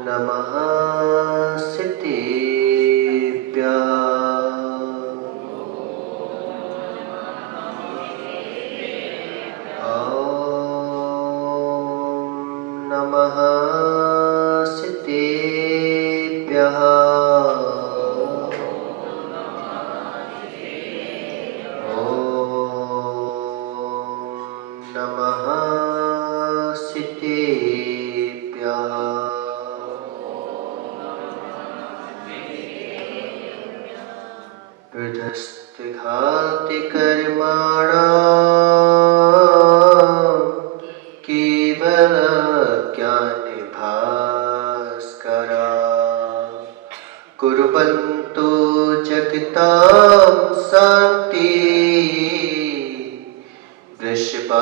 नमः सिद्धेभ्यः। नमः सिद्धेभ्यः। नमः सिद्धेभ्यः। हृदस्थिघाति कर्माणां केवल ज्ञानभास्करा कुर्वन्तो जगतां शान्ति वृषभाद्याचिनेश्वर।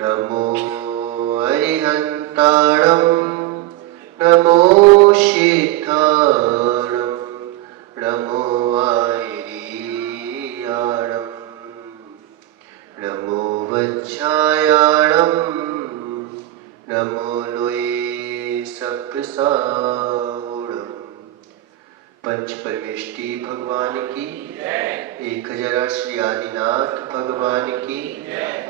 नमो अरिहन्ताणं नमो सिद्धाणं नमो आयर्याणं नमो वज्रायाणं नमो लोये सप्तसाहुणम्। पंच परमेष्टि भगवान की, 1000 श्री आदिनाथ भगवान की,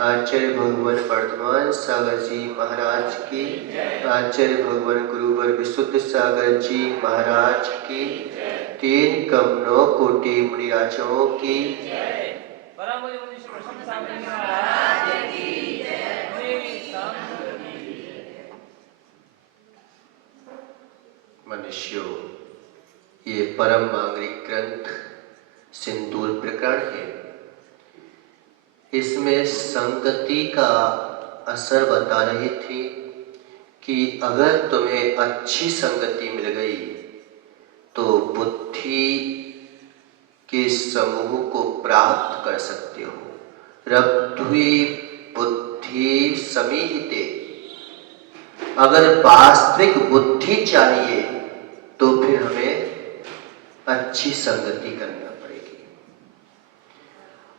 आचार्य भगवान वर्धमान सागर जी महाराज की, आचार्य भगवान गुरुवर विशुद्ध सागर जी महाराज की, 3 कमनों कोटि मुनिराजों की। मनुष्यों, ये परम मांगलिक ग्रंथ सिंदूर प्रकरण है। इसमें संगति का असर बता रहे थे कि अगर तुम्हें अच्छी संगति मिल गई तो बुद्धि के समूह को प्राप्त कर सकते हो। रब्ध्वी बुद्धि समीहिते। अगर वास्तविक बुद्धि चाहिए तो फिर हमें अच्छी संगति करना पड़ेगी।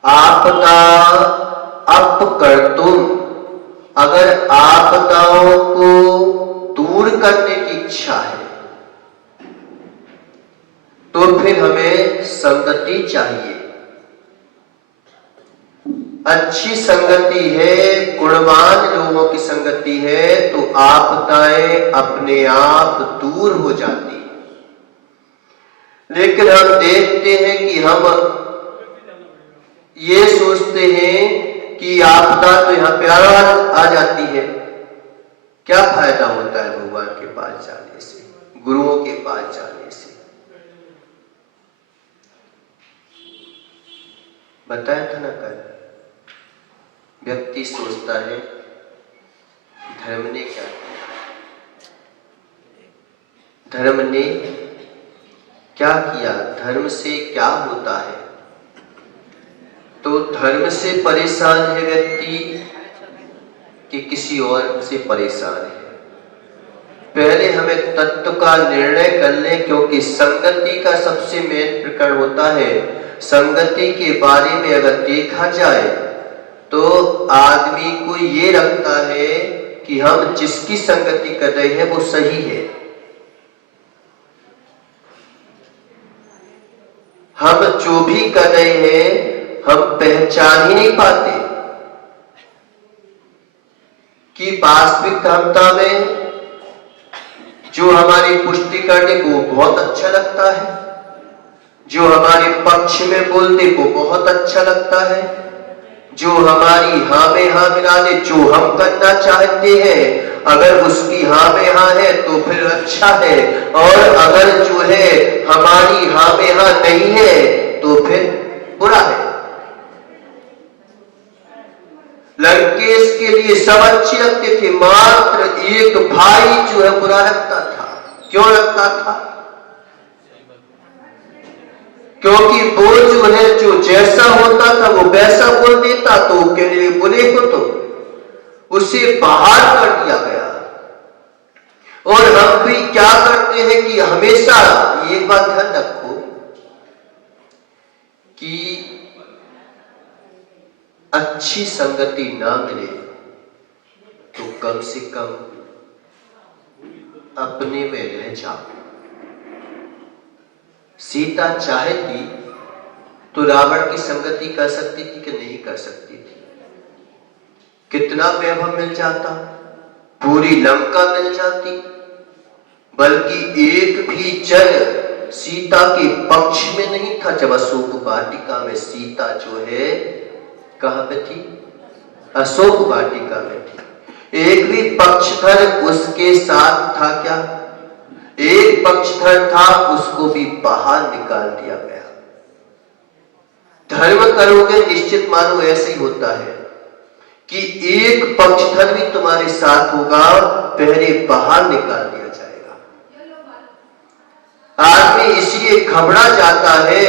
आपदा अपकर्तुम। अगर आपदाओं को दूर करने की इच्छा है तो फिर हमें संगति चाहिए। अच्छी संगति है, गुणवान लोगों की संगति है तो आपदाएं अपने आप दूर हो जाती। लेकिन हम देखते हैं कि हम ये सोचते हैं कि आपदा तो यहां पे आ जाती है। क्या फायदा होता है भगवान के पास जाने से, गुरुओं के पास जाने से? बताया था ना कल। व्यक्ति सोचता है धर्म ने क्या किया, धर्म ने क्या किया, धर्म से क्या होता है। तो धर्म से परेशान है व्यक्ति कि किसी और से परेशान है। पहले हमें तत्व का निर्णय कर लें, क्योंकि संगति का सबसे मेन प्रकरण होता है। संगति के बारे में अगर देखा जाए तो आदमी को ये लगता है कि हम जिसकी संगति कर रहे हैं वो सही है। हम जो भी कर रहे हैं हम पहचान ही नहीं पाते कि वास्तविक धर्मता में जो हमारी पुष्टि करने को बहुत अच्छा लगता है, जो हमारे पक्ष में बोलते को बहुत अच्छा लगता है, जो हमारी हाँ में हाँ मिला दे, जो हम करना चाहते हैं अगर उसकी हाँ में हाँ है तो फिर अच्छा है, और अगर जो है हमारी हाँ में हाँ नहीं है तो फिर बुरा है। लंकेश के लिए सब अच्छे लगते थे, मात्र एक भाई जो है बुरा लगता था। क्यों लगता था? क्योंकि वो जो है जो जैसा होता था वो वैसा बोल देता, तो कहने लगे बुरे को तो उसे बाहर कर दिया गया। और हम भी क्या करते हैं कि हमेशा एक बात ध्यान रखो, कि अच्छी संगति ना मिले तो कम से कम अपने में रह जाओ। सीता चाहती तो रावण की संगति कर सकती थी कि नहीं कर सकती थी? कितना वैभव मिल जाता, पूरी लंका मिल जाती, बल्कि एक भी जन सीता के पक्ष में नहीं था। जब अशोक वाटिका में सीता जो है कहां पे थी? अशोक वाटिका में थी। एक भी पक्षधर उसके साथ था क्या? एक पक्षधर था, उसको भी बाहर निकाल दिया गया। धर्म करोगे निश्चित मानो ऐसे ही होता है कि एक पक्षधर भी तुम्हारे साथ होगा, पहले बाहर निकाल दिया जाएगा। आदमी इसलिए घबरा जाता है,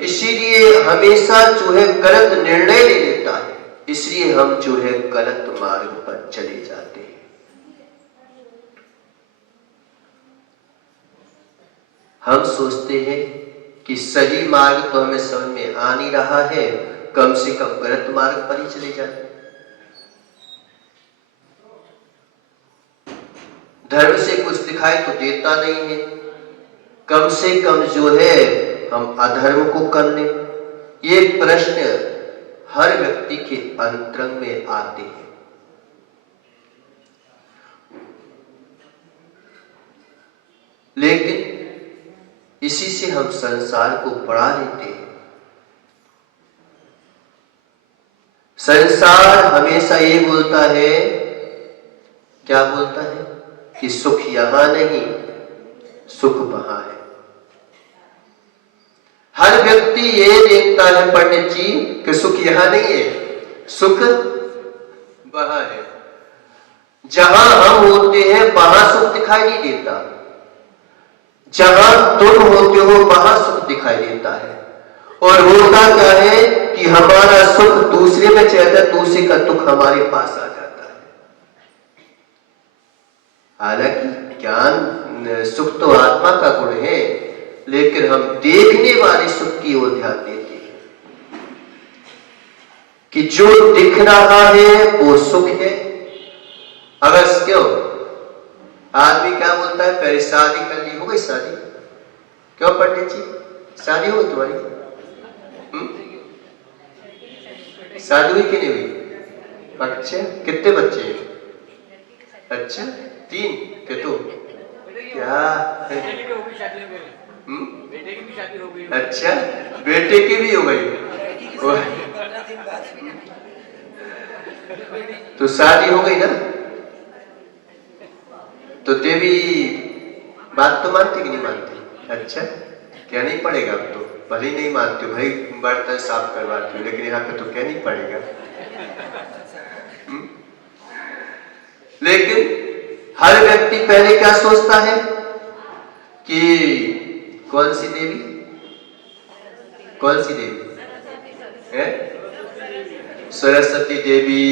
इसीलिए हमेशा जो है गलत निर्णय ले लेता है, इसलिए हम जो है गलत मार्ग पर चले जाते हैं। हम सोचते हैं कि सही मार्ग तो हमें समझ में आ नहीं रहा है, कम से कम गलत मार्ग पर ही चले जाते। धर्म से कुछ दिखाई तो देता नहीं है, कम से कम जो है हम अधर्म को कर लें। ये प्रश्न हर व्यक्ति के अंतरंग में आते हैं। लेकिन इसी से हम संसार को बढ़ा लेते हैं। संसार हमेशा ये बोलता है, क्या बोलता है? कि सुख यहां नहीं, सुख वहां है। हर व्यक्ति ये देखता है पंडित जी कि सुख यहां नहीं है, सुख वहां है। जहां हम होते हैं वहां सुख दिखाई नहीं देता, जहां तुम होते हो वहां सुख दिखाई देता है। और होता क्या है कि हमारा सुख दूसरे में चाहता है, दूसरे का दुख हमारे पास आ जाता है। हालांकि ज्ञान सुख तो आत्मा का गुण है, लेकिन हम देखने वाले सुख की ओर ध्यान देते हैं कि जो दिख रहा है वो सुख है। अगर क्यों आदमी क्या बोलता है, पहले शादी कर ली, हो गई शादी? क्यों पंडित जी शादी हो तुम्हारी? शादी हुई कि नहीं हुई? अच्छा, कितने बच्चे हैं? अच्छा 3 के तो क्या है? बेटे की भी शादी हो गई। अच्छा, बेटे की भी हो गई। तो शादी हो गई ना, तो देवी बात तो मानती कि नहीं मानती? अच्छा, क्या नहीं पड़ेगा? अब तो भले ही नहीं मानती हो, भाई बर्तन साफ करवाती हो, लेकिन यहाँ पे तो क्या नहीं पड़ेगा। लेकिन हर व्यक्ति पहले क्या सोचता है कि कौन सी देवी, कौन सी देवी है? सरस्वती देवी।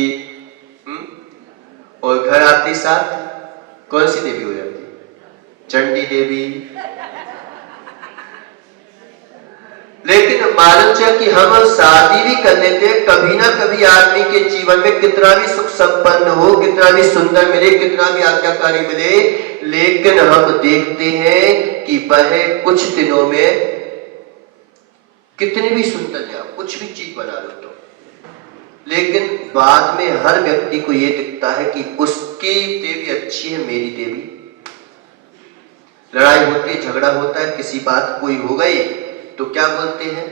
और घर आते साथ कौन सी देवी हो जाती? चंडी देवी। लेकिन मालूम चल कि हम शादी भी कर लेते, कभी ना कभी आदमी के जीवन में कितना भी सुख संपन्न हो, कितना भी सुंदर मिले, कितना भी आज्ञाकारी मिले, लेकिन हम देखते हैं कि वह कुछ दिनों में कितनी भी सुंदर या कुछ भी चीज बना लो तो, लेकिन बाद में हर व्यक्ति को यह दिखता है कि उसकी देवी अच्छी है, मेरी देवी। लड़ाई होती है, झगड़ा होता है, किसी बात कोई हो गई तो क्या बोलते हैं?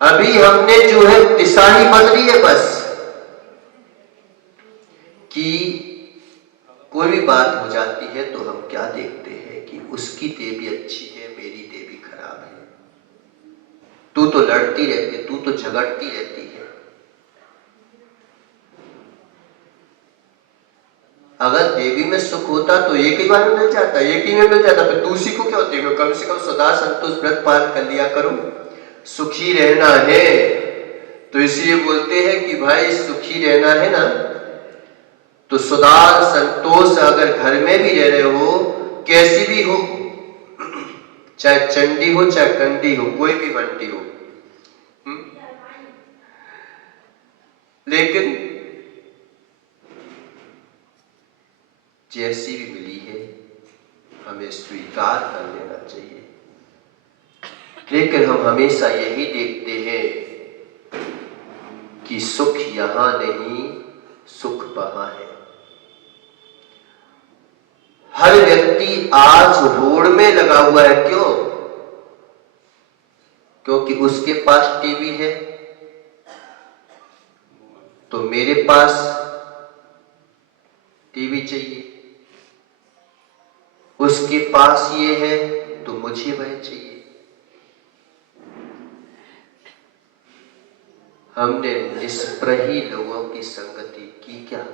अभी हमने जो है दिशा ही बदली है बस, कि कोई भी बात हो जाती है तो हम क्या देखते हैं कि उसकी देवी अच्छी है, मेरी देवी खराब है। तू तो लड़ती रहती है, तू तो झगड़ती रहती है। अगर देवी में सुख होता तो एक ही बार में मिल जाता, एक ही में मिल जाता, फिर दूसरी को क्यों देखो? कम से कम सदा संतोष व्रत पालन कर लिया करो। सुखी रहना है तो इसलिए बोलते हैं कि भाई सुखी रहना है ना, तो सदा संतोष अगर घर में भी रह रहे हो, कैसी भी हो, चाहे चंडी हो चाहे कंडी हो, कोई भी बंटी हो, लेकिन जैसी भी मिली है हमें स्वीकार कर लेना चाहिए। लेकिन हम हमेशा यही देखते हैं कि सुख यहां नहीं, सुख वहां है। हर व्यक्ति आज रोड में लगा हुआ है, क्यों? क्योंकि उसके पास टीवी है, तो मेरे पास टीवी चाहिए। उसके पास ये है तो मुझे वह चाहिए। हमने निष्प्रही लोगों की संगति की क्या?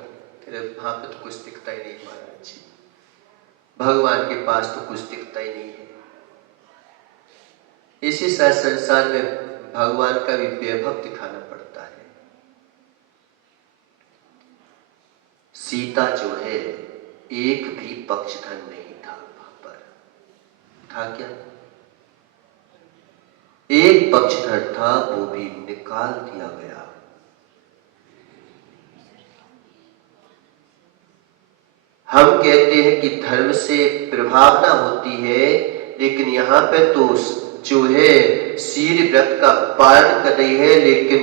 वहां पर तो कुछ दिखता ही नहीं महाराज जी, भगवान के पास तो कुछ दिखता ही नहीं है। इसी संसार में भगवान का भी वैभव दिखाना पड़ता है। सीता जो है एक भी पक्षधर नहीं था वहां पर, था क्या? एक पक्षधर था, वो भी निकाल दिया गया। हम कहते हैं कि धर्म से प्रभावना होती है, लेकिन यहां पे तो जो है शील व्रत का पालन कर रही है, लेकिन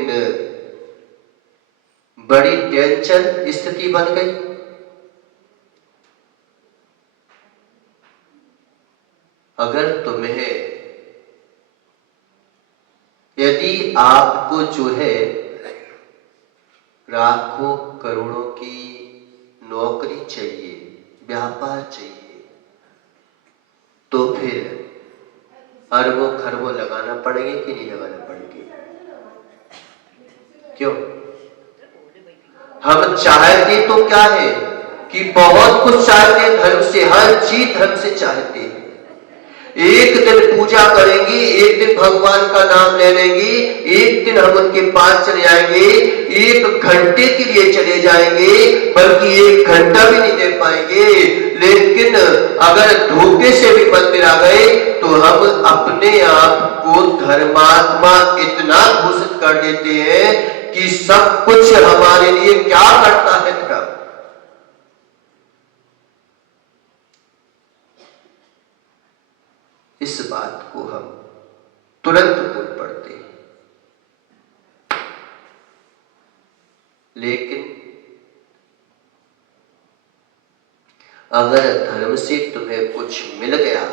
बड़ी टेंशन स्थिति बन गई। अगर तुम्हें, यदि आपको जो है लाखों करोड़ों की नौकरी चाहिए, व्यापार चाहिए, तो फिर अरबों खरबों लगाना पड़ेंगे कि नहीं लगाना पड़ेंगे? क्यों? हम चाहते तो क्या है कि बहुत कुछ चाहते धर्म से, हर चीज धर्म से चाहते हैं। एक दिन पूजा करेंगे, एक दिन भगवान का नाम ले लेंगे, एक दिन हम उनके पास चले जाएंगे, एक घंटे के लिए चले जाएंगे, बल्कि एक घंटा भी नहीं दे पाएंगे। लेकिन अगर धोखे से भी मंदिर आ गए तो हम अपने आप को धर्मात्मा इतना घोषित कर देते हैं कि सब कुछ हमारे लिए क्या करता है धर्म। इस बात को हम तुरंत बोल पड़ते हैं। लेकिन अगर धर्म से तुम्हें कुछ मिल गया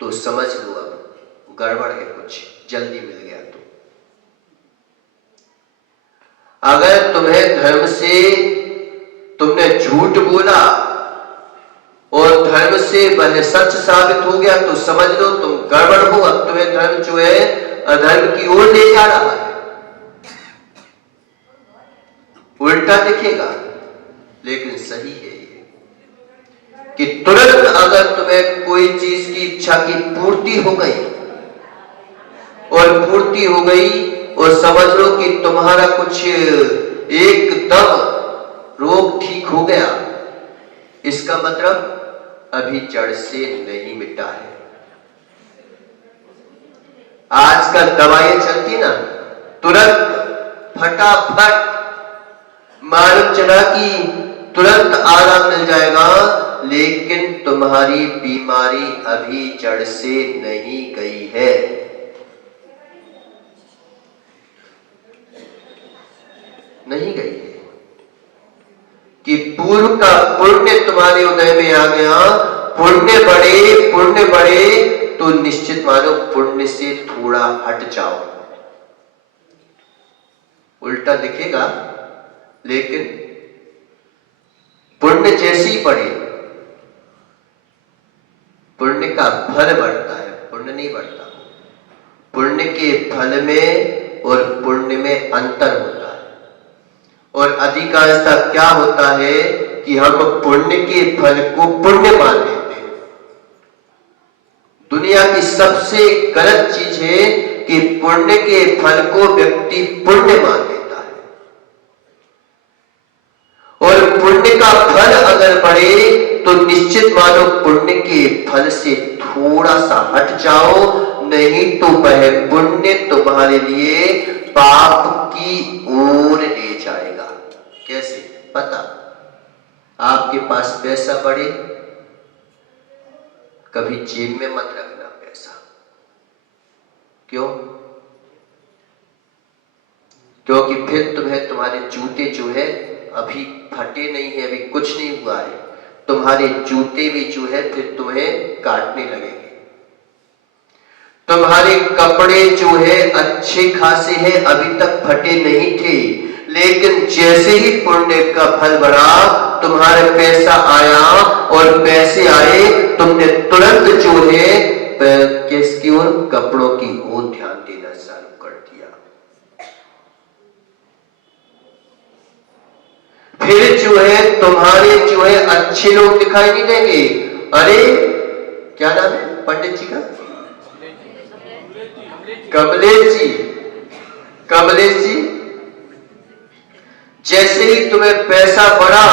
तो समझ लो अब गड़बड़ है, कुछ जल्दी मिल गया तो। अगर तुम्हें धर्म से तुमने झूठ बोला और धर्म से वह सच साबित हो गया तो समझ लो तुम गड़बड़ हो। अब तुम्हें धर्म जो है अधर्म की ओर ले जा रहा है, उल्टा दिखेगा। लेकिन सही है ये कि तुरंत अगर तुम्हें कोई चीज की इच्छा की पूर्ति हो गई और पूर्ति हो गई और समझ लो कि तुम्हारा कुछ एकदम रोग ठीक हो गया, इसका मतलब अभी जड़ से नहीं मिटा है। आजकल दवाइयां चलती ना, तुरंत फटाफट मालूम चला कि तुरंत आराम मिल जाएगा, लेकिन तुम्हारी बीमारी अभी जड़ से नहीं गई है। नहीं गई है कि पूर्व का पुण्य तुम्हारे उदय में आ गया। पुण्य बढ़े तो निश्चित मानो पुण्य से थोड़ा हट जाओ, उल्टा दिखेगा। लेकिन पुण्य जैसे ही बढ़े, पुण्य का फल बढ़ता है, पुण्य नहीं बढ़ता। पुण्य के फल में और पुण्य में अंतर होता है। और अधिकांशता क्या होता है कि हम पुण्य के फल को पुण्य मान लेते हैं। दुनिया की सबसे गलत चीज है कि पुण्य के फल को व्यक्ति पुण्य मान लेता है। और पुण्य का फल अगर बढ़े तो निश्चित मानो पुण्य के फल से थोड़ा सा हट जाओ, नहीं तो वह पुण्य तुम्हारे लिए पाप की ओर ले जाएगा। कैसे पता? आपके पास पैसा बढ़े, कभी जेब में मत रखना पैसा। क्यों? क्योंकि फिर तुम्हारे जूते जो है अभी फटे नहीं है, अभी कुछ नहीं हुआ है, तुम्हारे जूते भी जो है फिर तुम्हें काटने लगेंगे। तुम्हारे कपड़े जो है अच्छे खासे हैं, अभी तक फटे नहीं थे, लेकिन जैसे ही पुण्य का फल बढ़ा, तुम्हारे पैसा आया और पैसे आए, तुमने तुरंत जो है किसकी ओर? कपड़ों की ओर ध्यान देना चालू कर दिया। फिर जो है तुम्हारे जो है अच्छे लोग दिखाई नहीं देंगे। अरे क्या नाम है पंडित जी का? कमलेश जी। कमलेश जी, जैसे ही तुम्हें पैसा बढ़ा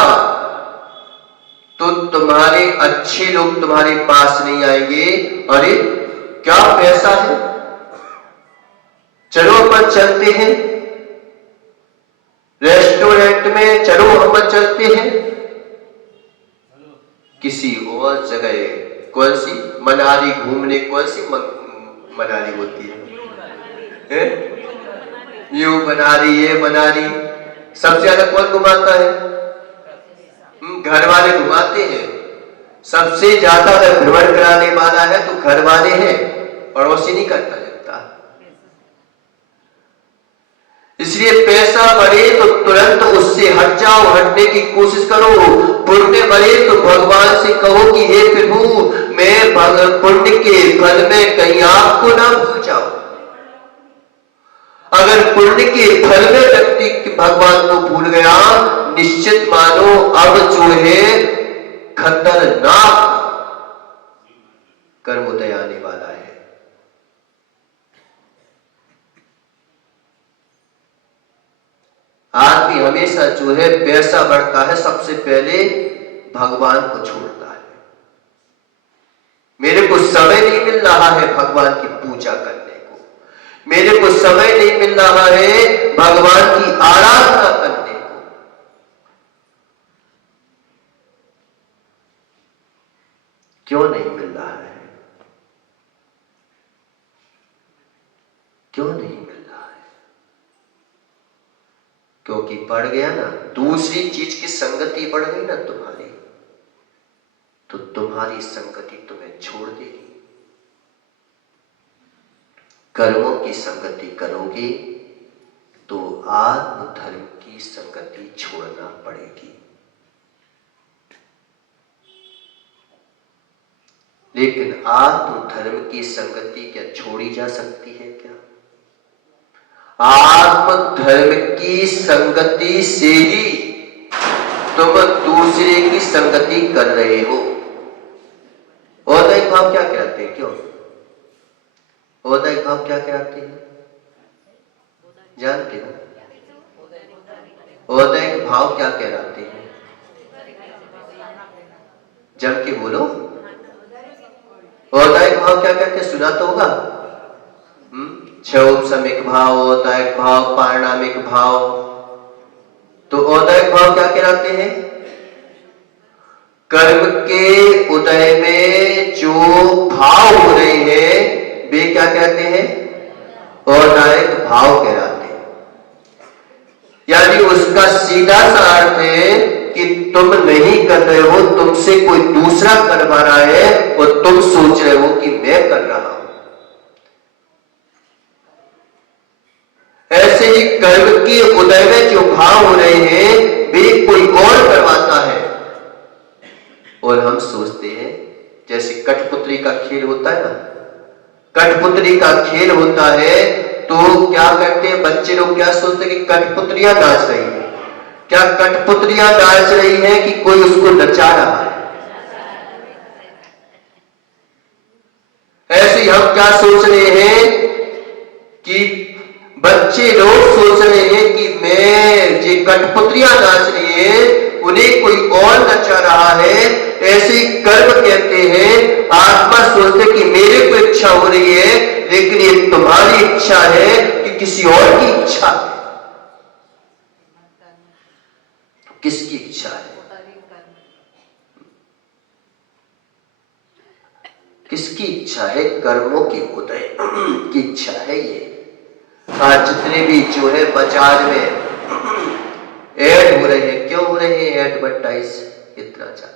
तो तुम्हारे अच्छे लोग तुम्हारे पास नहीं आएंगे। अरे क्या पैसा है, चलो अपन चलते हैं रेस्टोरेंट में, चलो हम चलते हैं किसी और जगह। कौन सी? मनाली घूमने। कौन सी मनाली होती है? यू मनाली, ये मनाली। सबसे ज्यादा कौन घुमाता है? घर वाले घुमाते हैं। सबसे ज्यादा अगर भ्रमण कराने वाला है तो घर वाले हैं, पड़ोसी नहीं करता लगता। इसलिए पैसा बढ़े तो तुरंत उससे हट जाओ, हटने की कोशिश करो। पुण्य बढ़े तो भगवान से कहो कि हे प्रभु, मैं पुण्य के फल में कहीं आपको ना भूल जाओ। अगर पुण्य के फल में व्यक्ति भगवान को भूल गया, निश्चित मानो अब जो है खतरनाक कर्मोदय आने वाला है। आदमी हमेशा जो है पैसा बढ़ता है, सबसे पहले भगवान को छोड़ता है। मेरे को समय नहीं मिल रहा है भगवान की पूजा करने को, मेरे को समय नहीं मिल रहा है भगवान की आराधना करने को। क्यों नहीं मिल रहा है? क्यों नहीं मिल रहा है? क्योंकि बढ़ गया ना, दूसरी चीज की संगति बढ़ गई ना तुम्हारी, तो तुम्हारी संगति तुम्हें छोड़ देगी। कर्मों की संगति करोगे तो आत्मधर्म की संगति छोड़ना पड़ेगी। लेकिन आत्मधर्म की संगति क्या छोड़ी जा सकती है क्या? आत्मधर्म की संगति से ही तुम दूसरे की संगति कर रहे हो। औदैहिक भाव क्या कहते हैं? क्यों औदैहिक भाव क्या कहते हैं? जानते हो? औदैहिक भाव क्या कहलाते हैं? जम के बोलो। औदैहिक भाव क्या कहते हैं? सुना तो होगा। क्षौपसमिक भाव, औदैहिक भाव, पारिणामिक भाव। तो औदैहिक भाव क्या कहलाते हैं? कर्म के उदय में जो भाव हो रहे हैं वे क्या कहते हैं? औदैहिक भाव कहलाते हैं। यानी उसका सीधा सा अर्थ है कि तुम नहीं कर रहे हो, तुमसे कोई दूसरा करवा रहा है और तुम सोच रहे हो कि मैं कर रहा हूं। ऐसे ही कर्म के उदय में जो भाव हो रहे हैं वे कोई और करवाता है, और हम सोचते हैं जैसे कठपुतली का खेल होता है ना, कठपुतली का खेल होता है तो क्या करते हैं बच्चे लोग? क्या सोचते हैं कि कठपुतलियां नाच रही है। क्या कठपुतलियां नाच रही हैं कि कोई उसको नचा रहा है? ऐसे ही हम क्या सोच रहे हैं कि बच्चे लोग सोच रहे हैं कि मैं जो कठपुतलियां नाच रही है उन्हें कोई और नचा रहा है। ऐसे ही कर्म कहते हैं, आत्मा सोचते कि मेरे को इच्छा हो रही है लेकिन ये तुम्हारी इच्छा है कि किसी और की इच्छा है। किसकी इच्छा है? किसकी इच्छा है? कर्मों की उदय की इच्छा है ये। आज जितने भी जो है बाजार में ऐड हो रहे हैं, क्यों हो रहे हैं एडवर्टाइज इतना ज्यादा?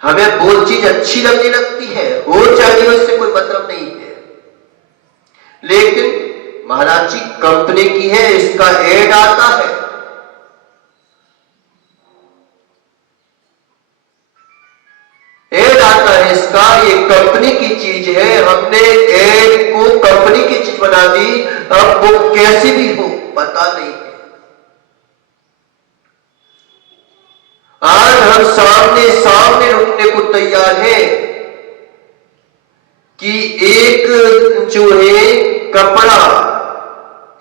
हमें वो चीज अच्छी लगने लगती है, हो चाहिए, उससे कोई मतलब नहीं है, लेकिन महाराज जी कंपनी की है, इसका ऐड आता है, ऐड आता है इसका, ये कंपनी की चीज है, हमने ऐड को कंपनी की चीज बना दी, अब वो कैसी भी हो पता नहीं है। आज हम सामने सामने रुकने को तैयार है कि एक जो है कपड़ा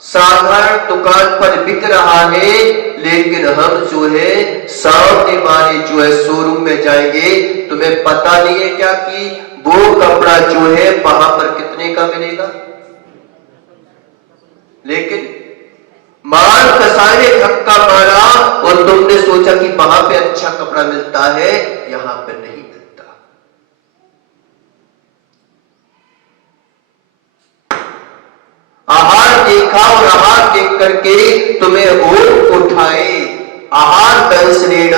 साधारण दुकान पर बिक रहा है, लेकिन हम जो है सामने वाले जो है शोरूम में जाएंगे, तुम्हें पता नहीं है क्या कि वो कपड़ा जो है वहां पर कितने का मिलेगा, लेकिन माल कसाई ने धक्का मारा और तुमने सोचा कि वहां पे अच्छा कपड़ा मिलता है, यहां पे नहीं मिलता। आहार देखा और आहार देख करके तुम्हें ओट उठाए। आहार दर्शनेन,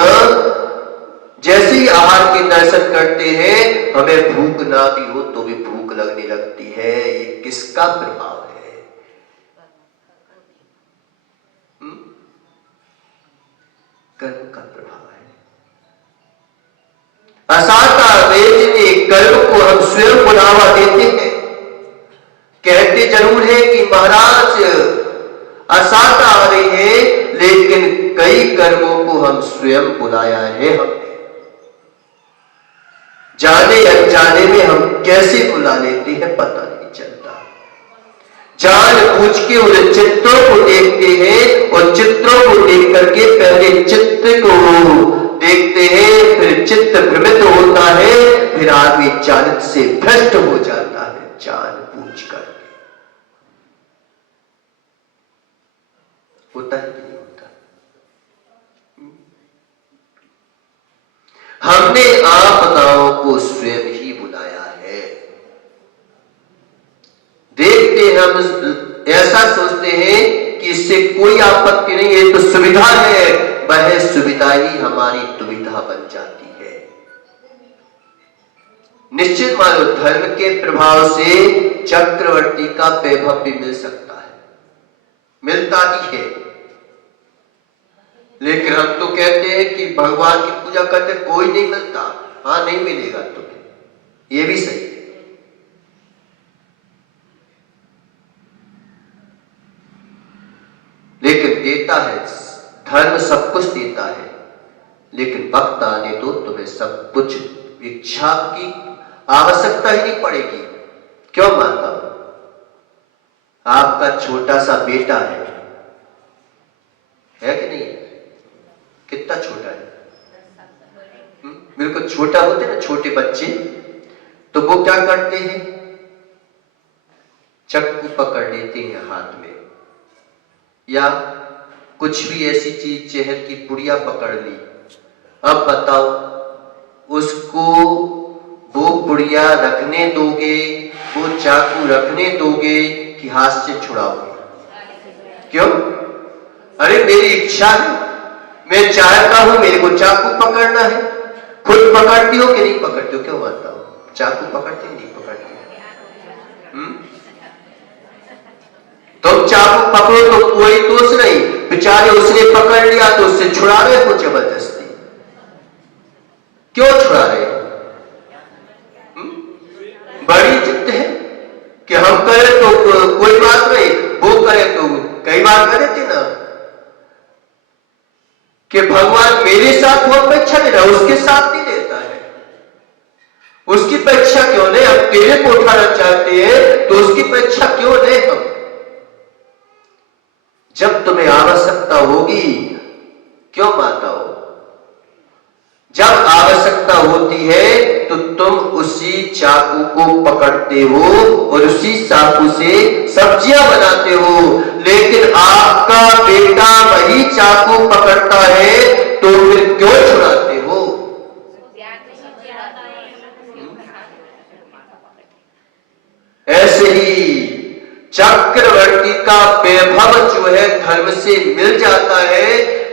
जैसे ही आहार के दर्शन करते हैं हमें भूख ना भी हो तो भी भूख लगने लगती है। ये किसका प्रभाव है? कर्म का प्रभाव है। असाता वेदने कर्म को हम स्वयं बढ़ावा देते हैं। कहते जरूर है कि महाराज असाता आ रही है, लेकिन कई कर्मों को हम स्वयं बुलाया है। हमने जाने अनजाने में हम कैसे बुला लेते हैं पता नहीं चलता। जान बूझ के उन चित्रों को देखते हैं और चित्रों को देख करके पहले चित्त को देखते हैं, फिर चित्त भ्रमित होता है, फिर आदमी चालित से भ्रष्ट हो जाता है जान बूझ करके। होता है कि नहीं होता? हमने आपदाओं को स्वयं ही बुलाया है। देखते हैं हम ऐसा सोचते हैं कि इससे कोई आपत्ति नहीं है, तो सुविधा है, वह सुविधा ही हमारी दुविधा बन जाती है। निश्चित मानो धर्म के प्रभाव से चक्रवर्ती का वैभव भी मिल सकता है, मिलता ही है, लेकिन हम तो कहते हैं कि भगवान की पूजा करते कोई नहीं मिलता। हाँ, नहीं मिलेगा तुम्हें, ये भी सही है। लेकिन देता है, धर्म सब कुछ देता है, लेकिन वक्त आने दो, तुम्हें सब कुछ इच्छा की आवश्यकता ही नहीं पड़ेगी। क्यों मानता हूं? आपका छोटा सा बेटा है कि नहीं? कितना छोटा है? बिल्कुल छोटा होते ना छोटे बच्चे, तो वो क्या करते हैं? चक्कू पकड़ लेते हैं हाथ में, या कुछ भी ऐसी चीज, जहर की पुड़िया पकड़ ली। अब बताओ, उसको वो पुड़िया रखने दोगे, वो चाकू रखने दोगे कि हाथ से छुड़ाओगे? क्यों? अरे मेरी इच्छा है, मैं चाहता हूं मेरे को चाकू पकड़ना है। खुद पकड़ती हो कि नहीं पकड़ती हो? क्यों बताओ? चाकू पकड़ती हो नहीं पकड़ती? तुम चाकू पकड़ो तो कोई दोष नहीं, बेचारे उसने पकड़ लिया तो उससे छुड़ा रहे हो जबरदस्ती। क्यों छुड़ा रहे हो? बड़ी जिद है कि हम करें तो कोई बात नहीं, वो करे तो कई बार करे थे ना कि भगवान मेरे साथ वो परीक्षा ले रहा, उसके साथ नहीं लेता है। उसकी परीक्षा क्यों ले? हम तेरे को उठाना चाहते हैं तो उसकी परीक्षा क्यों ले हम? जब तुम्हें आवश्यकता होगी, क्यों माता हो, जब आवश्यकता होती है तो तुम उस उसी चाकू को पकड़ते हो और उसी चाकू से सब्जियां बनाते हो, लेकिन आपका बेटा वही चाकू पकड़ता है तो फिर क्यों छुड़ाते हो? ऐसे ही चक्रवर्ती का वैभव जो है धर्म से मिल जाता है,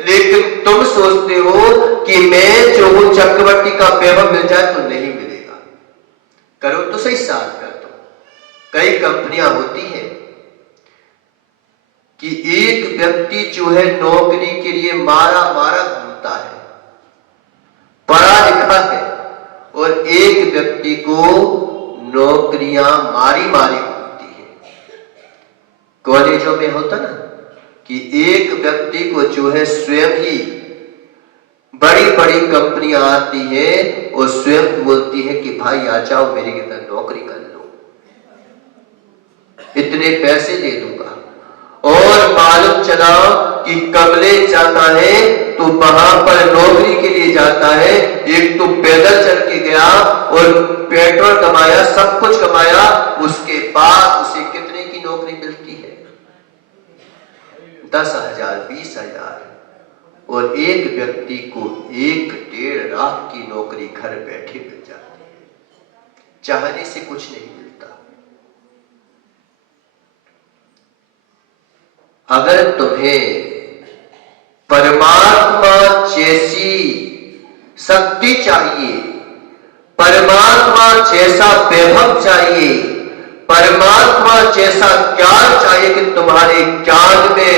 लेकिन तुम सोचते हो कि मैं जो हूं चक्रवर्ती का वैभव मिल जाए तो नहीं मिलेगा। करो तो सही, साथ कर दो। कई कंपनियां होती हैं कि एक व्यक्ति जो है नौकरी के लिए मारा मारा घूमता है, पढ़ा लिखा है, और एक व्यक्ति को नौकरियां मारी मारी घूमती है। कॉलेजों में होता ना कि एक व्यक्ति को जो है स्वयं ही बड़ी बड़ी कंपनियां आती है और स्वयं बोलती है कि भाई आ जाओ मेरे के अंदर नौकरी कर लो, इतने पैसे दे दूंगा। और मालूम चला कि कमले जाता है तो वहां पर नौकरी के लिए जाता है, एक तो पैदल चल के गया और पेट्रोल कमाया, सब कुछ कमाया, उसके बाद उसे कितने की नौकरी मिलती है? 10,000, 20,000। और एक व्यक्ति को 1-1.5 की नौकरी घर बैठे मिल जाती है, चाहने से कुछ नहीं मिलता। अगर तुम्हें परमात्मा जैसी शक्ति चाहिए, परमात्मा जैसा वैभव चाहिए, परमात्मा जैसा ज्ञान चाहिए कि तुम्हारे ज्ञान में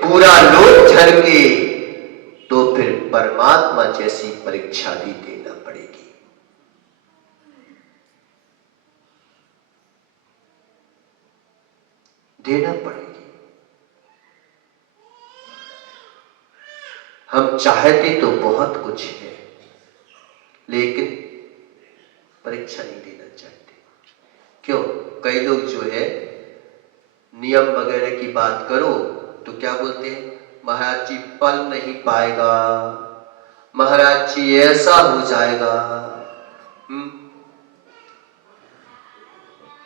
पूरा लोक झलके, तो फिर परमात्मा जैसी परीक्षा भी देना पड़ेगी। देना पड़ेगी। हम चाहते तो बहुत कुछ है, लेकिन परीक्षा नहीं देना चाहते। क्यों? कई लोग जो है नियम वगैरह की बात करो तो क्या बोलते हैं, महाराज जी पल नहीं पाएगा, महाराज जी ऐसा हो जाएगा।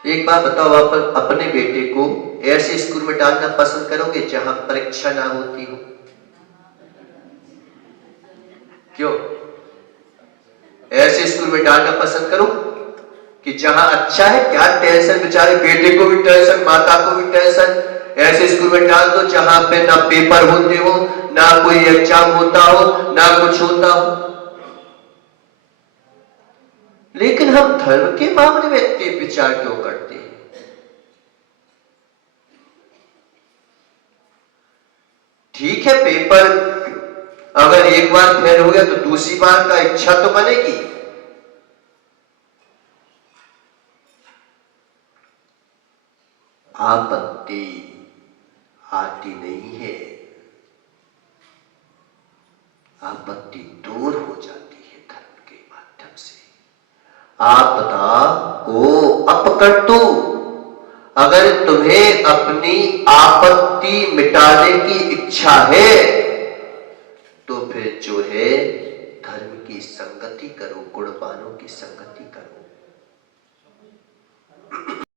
एक बात बताओ, आप अपने बेटे को ऐसे स्कूल में डालना पसंद करोगे जहां परीक्षा ना होती हो? क्यों? ऐसे स्कूल में डालना पसंद करो कि जहां अच्छा है, क्या टेंशन, बेचारे बेटे को भी टेंशन, माता को भी टेंशन। ऐसे स्कूल में डाल दो जहां पे ना पेपर होते हो, ना कोई एग्जाम होता हो, ना कुछ होता हो। लेकिन हम धर्म के मामले में इतने विचार क्यों करते हैं? ठीक है, पेपर अगर एक बार फेल हो गया तो दूसरी बार का इच्छा तो बनेगी। आपत्ति आती नहीं है, आपत्ति दूर हो जाती है धर्म के माध्यम से। आपदा को अपकर्तु, अगर तुम्हें अपनी आपत्ति मिटाने की इच्छा है तो फिर जो है धर्म की संगति करो, गुणवानों की संगति करो।